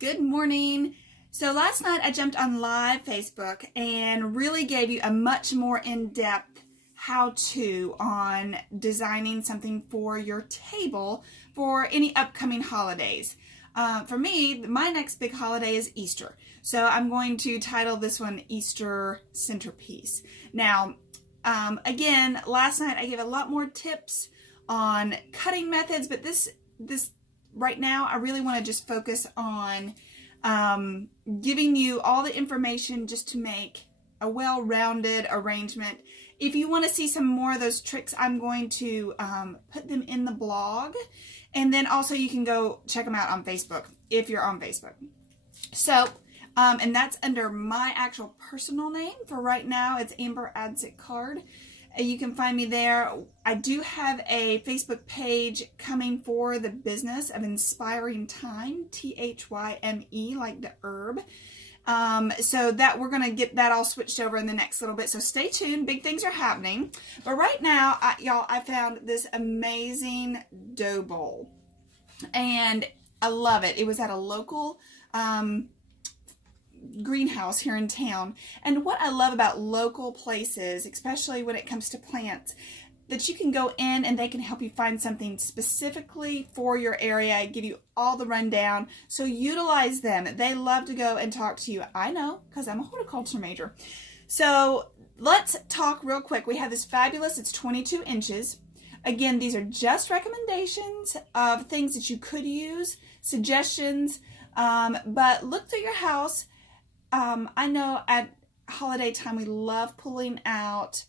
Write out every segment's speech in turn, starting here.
Good morning. So last night I jumped on live Facebook and really gave you a much more in-depth how-to on designing something for your table for any upcoming holidays. For me, my next big holiday is Easter. So I'm going to title this one Easter Centerpiece. Now, again, last night I gave a lot more tips on cutting methods, but this right now I really want to just focus on giving you all the information just to make a well-rounded arrangement. If you want to see some more of those tricks, I'm going to put them in the blog, and then also you can go check them out on Facebook if you're on Facebook. So and that's under my actual personal name for right now. It's Amber Adsick Card. You can find me there. I do have a Facebook page coming for the business of Inspiring Time, T-H-Y-M-E, like the herb. So that we're going to get that all switched over in the next little bit. So stay tuned. Big things are happening. But right now, I found this amazing dough bowl. And I love it. It was at a local greenhouse here in town. And what I love about local places, especially when it comes to plants, that you can go in and they can help you find something specifically for your area, give you all the rundown. So utilize them. They love to go and talk to you. I know, because I'm a horticulture major. So let's talk real quick. We have this fabulous, it's 22 inches. Again, these are just recommendations of things that you could use, suggestions, but look through your house. I know at holiday time we love pulling out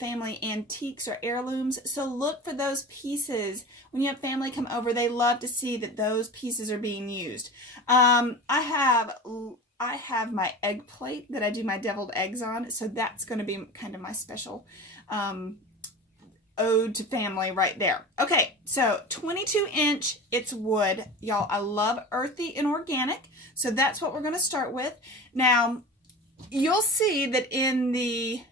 family antiques or heirlooms. So look for those pieces. When you have family come over, they love to see that those pieces are being used. I have my egg plate that I do my deviled eggs on. So that's going to be kind of my special ode to family right there. Okay, so 22-inch, it's wood. Y'all, I love earthy and organic, so that's what we're going to start with. Now, you'll see that in the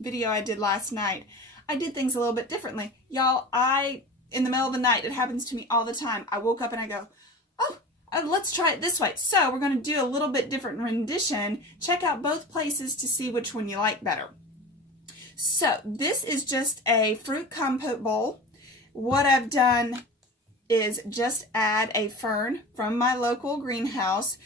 video I did last night, I did things a little bit differently. Y'all, in the middle of the night, it happens to me all the time. I woke up and I go, oh, let's try it this way. So we're going to do a little bit different rendition. Check out both places to see which one you like better. So this is just a fruit compote bowl. What I've done is just add a fern from my local greenhouse.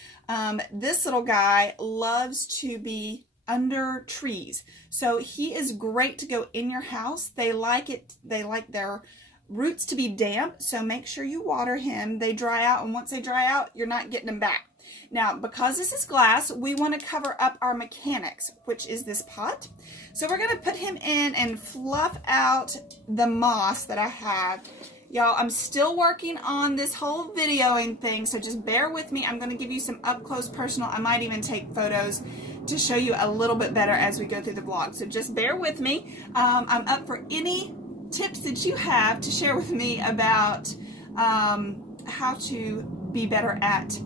This little guy loves to be under trees. So he is great to go in your house. They like it. They like their roots to be damp. So make sure you water him. They dry out, and once they dry out, you're not getting them back. Now, because this is glass, we want to cover up our mechanics, which is this pot. So we're going to put him in and fluff out the moss that I have. Y'all, I'm still working on this whole videoing thing, so just bear with me. I'm going to give you some up-close personal. I might even take photos to show you a little bit better as we go through the vlog. So just bear with me. I'm up for any tips that you have to share with me about how to be better at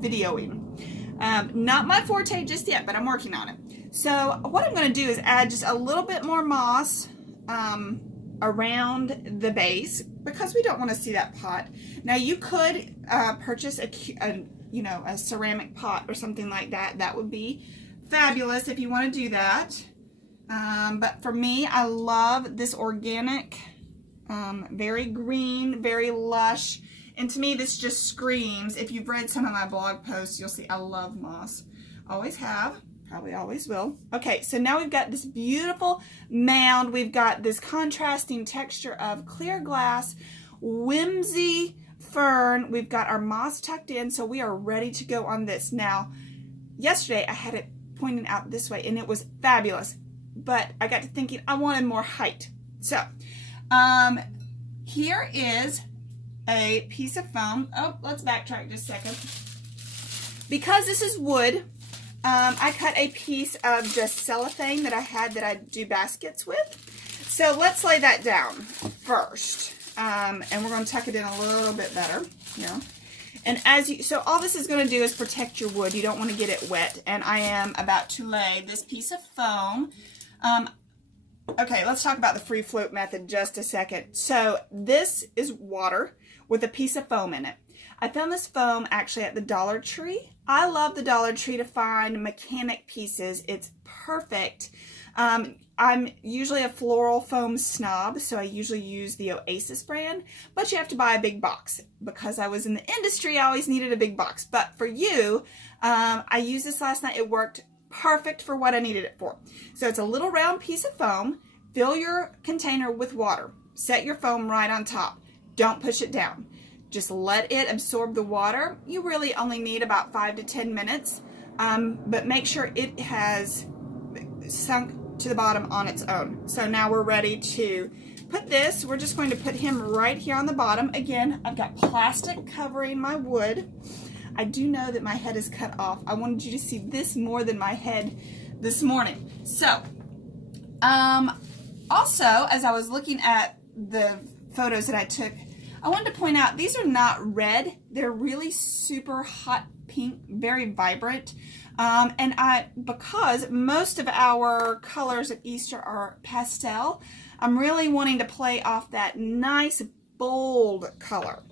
videoing. Not my forte just yet, but I'm working on it. So what I'm going to do is add just a little bit more moss around the base, because we don't want to see that pot. Now you could purchase a ceramic pot or something like that. That would be fabulous if you want to do that. But for me, I love this organic, very green, very lush. And to me, this just screams, if you've read some of my blog posts, you'll see I love moss. Always have, probably always will. Okay, so now we've got this beautiful mound. We've got this contrasting texture of clear glass, whimsy fern. We've got our moss tucked in, so we are ready to go on this. Now, yesterday I had it pointed out this way, and it was fabulous. But I got to thinking I wanted more height. So, here is a piece of foam. Oh, let's backtrack just a second. Because this is wood, I cut a piece of just cellophane that I had that I do baskets with. So let's lay that down first. And we're going to tuck it in a little bit better. Yeah. And so all this is going to do is protect your wood. You don't want to get it wet. And I am about to lay this piece of foam. Okay, let's talk about the free float method just a second. So this is water. with a piece of foam in it. I found this foam actually at the Dollar Tree. I love the Dollar Tree to find mechanic pieces. It's perfect. I'm usually a floral foam snob, so I usually use the Oasis brand, but you have to buy a big box. Because I was in the industry, I always needed a big box. But for you, I used this last night. It worked perfect for what I needed it for. So it's a little round piece of foam. Fill your container with water. Set your foam right on top. Don't push it down. Just let it absorb the water. You really only need about 5 to 10 minutes, but make sure it has sunk to the bottom on its own. So now we're ready to put this. We're just going to put him right here on the bottom. Again, I've got plastic covering my wood. I do know that my head is cut off. I wanted you to see this more than my head this morning. So, also, as I was looking at the photos that I took, I wanted to point out these are not red. They're really super hot pink, very vibrant. Because most of our colors at Easter are pastel, I'm really wanting to play off that nice, bold color.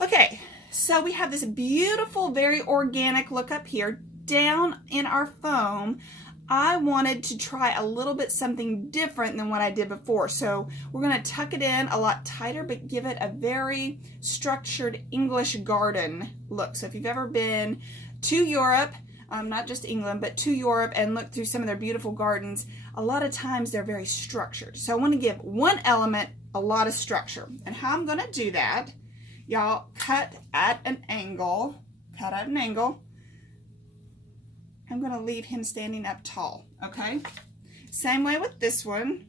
Okay, so we have this beautiful, very organic look up here. Down in our foam, I wanted to try a little bit something different than what I did before. So we're going to tuck it in a lot tighter, but give it a very structured English garden look. So if you've ever been to Europe, not just England, but to Europe and look through some of their beautiful gardens, a lot of times they're very structured. So I want to give one element a lot of structure. And how I'm going to do that, y'all, cut at an angle. I'm going to leave him standing up tall, okay? Same way with this one.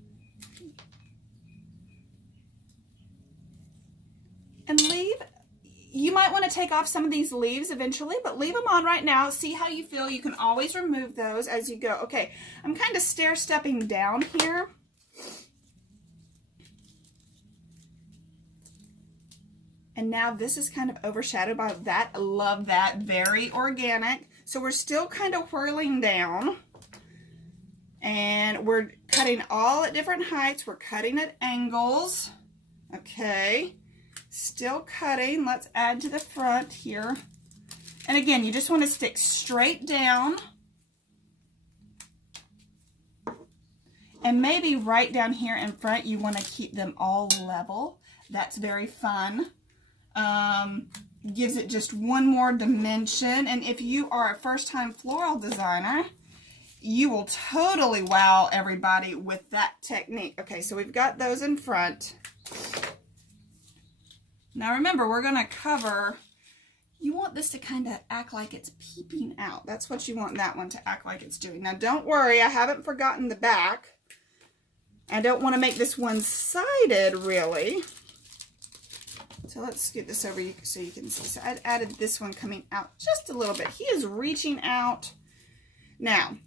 And leave. You might want to take off some of these leaves eventually, but leave them on right now. See how you feel. You can always remove those as you go. Okay, I'm kind of stair-stepping down here. And now this is kind of overshadowed by that. I love that. Very organic. So we're still kind of whirling down. And we're cutting all at different heights. We're cutting at angles. Okay. Still cutting. Let's add to the front here. And again, you just want to stick straight down. And maybe right down here in front, you want to keep them all level. That's very fun. Gives it just one more dimension. And if you are a first-time floral designer, you will totally wow everybody with that technique. Okay, so we've got those in front. Now remember, we're going to cover, you want this to kind of act like it's peeping out. That's what you want that one to act like it's doing. Now don't worry, I haven't forgotten the back. I don't want to make this one-sided really. So let's scoot this over so you can see. So I added this one coming out just a little bit. He is reaching out. Now,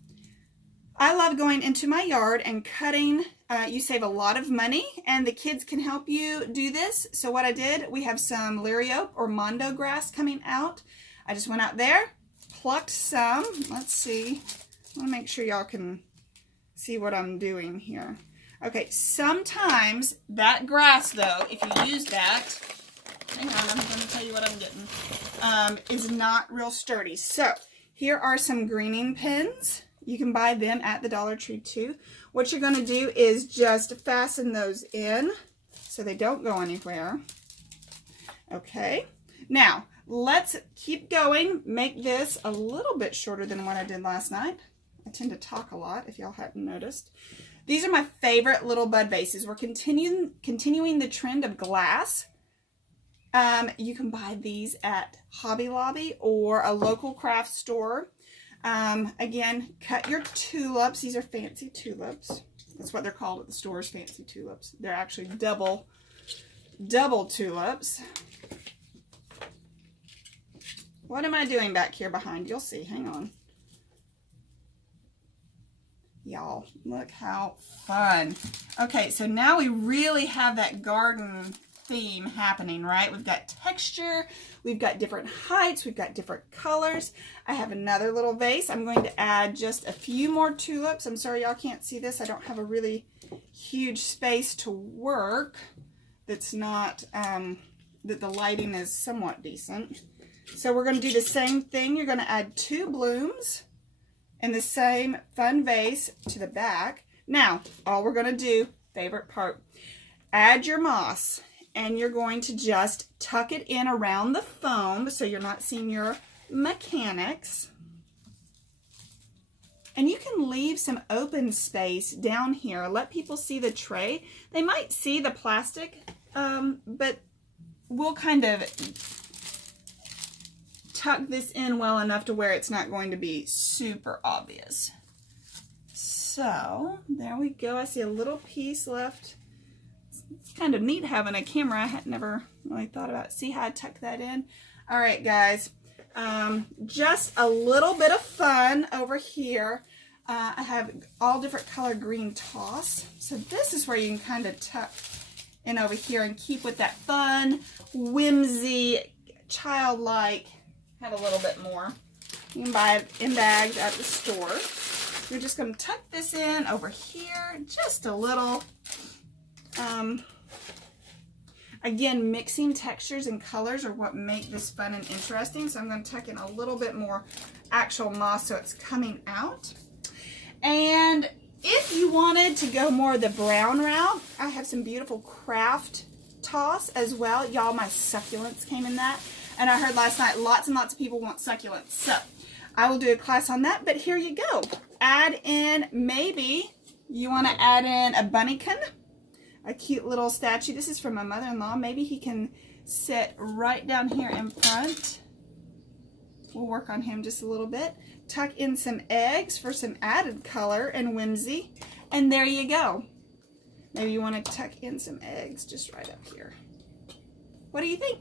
I love going into my yard and cutting. You save a lot of money, and the kids can help you do this. So what I did, we have some liriope or mondo grass coming out. I just went out there, plucked some. Let's see. I want to make sure y'all can see what I'm doing here. Okay, sometimes that grass, though, if you use that, hang on, I'm going to tell you what I'm getting, is not real sturdy. So here are some greening pins. You can buy them at the Dollar Tree too. What you're going to do is just fasten those in so they don't go anywhere. Okay. Now, let's keep going. Make this a little bit shorter than what I did last night. I tend to talk a lot, if y'all hadn't noticed. These are my favorite little bud vases. We're continuing the trend of glass. You can buy these at Hobby Lobby or a local craft store. Again, cut your tulips. These are fancy tulips. That's what they're called at the stores, fancy tulips. They're actually double tulips. What am I doing back here behind? You'll see. Hang on. Y'all, look how fun. Okay, so now we really have that garden theme happening, right? We've got texture, we've got different heights, we've got different colors. I have another little vase. I'm going to add just a few more tulips. I'm sorry y'all can't see this. I don't have a really huge space to work that's not that the lighting is somewhat decent. So we're going to do the same thing. You're going to add 2 blooms in the same fun vase to the back. Now, all we're going to do, favorite part, add your moss, and you're going to just tuck it in around the foam so you're not seeing your mechanics. And you can leave some open space down here. Let people see the tray. They might see the plastic, but we'll kind of tuck this in well enough to where it's not going to be super obvious. So there we go. I see a little piece left. It's kind of neat having a camera. I had never really thought about it. See how I tuck that in? All right, guys. Just a little bit of fun over here. I have all different color green toss. So this is where you can kind of tuck in over here and keep with that fun, whimsy, childlike. Have a little bit more. You can buy it in bags at the store. You're just going to tuck this in over here, just a little. Again, mixing textures and colors are what make this fun and interesting. So I'm going to tuck in a little bit more actual moss so it's coming out. And if you wanted to go more the brown route, I have some beautiful craft toss as well. Y'all, my succulents came in that. And I heard last night lots and lots of people want succulents. So I will do a class on that. But here you go. Add in, maybe you want to add in a bunnykin. A cute little statue. This is from my mother-in-law. Maybe he can sit right down here in front. We'll work on him just a little bit. Tuck in some eggs for some added color and whimsy. And there you go. Maybe you want to tuck in some eggs just right up here. What do you think?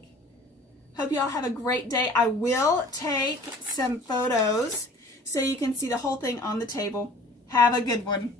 Hope y'all have a great day. I will take some photos so you can see the whole thing on the table. Have a good one.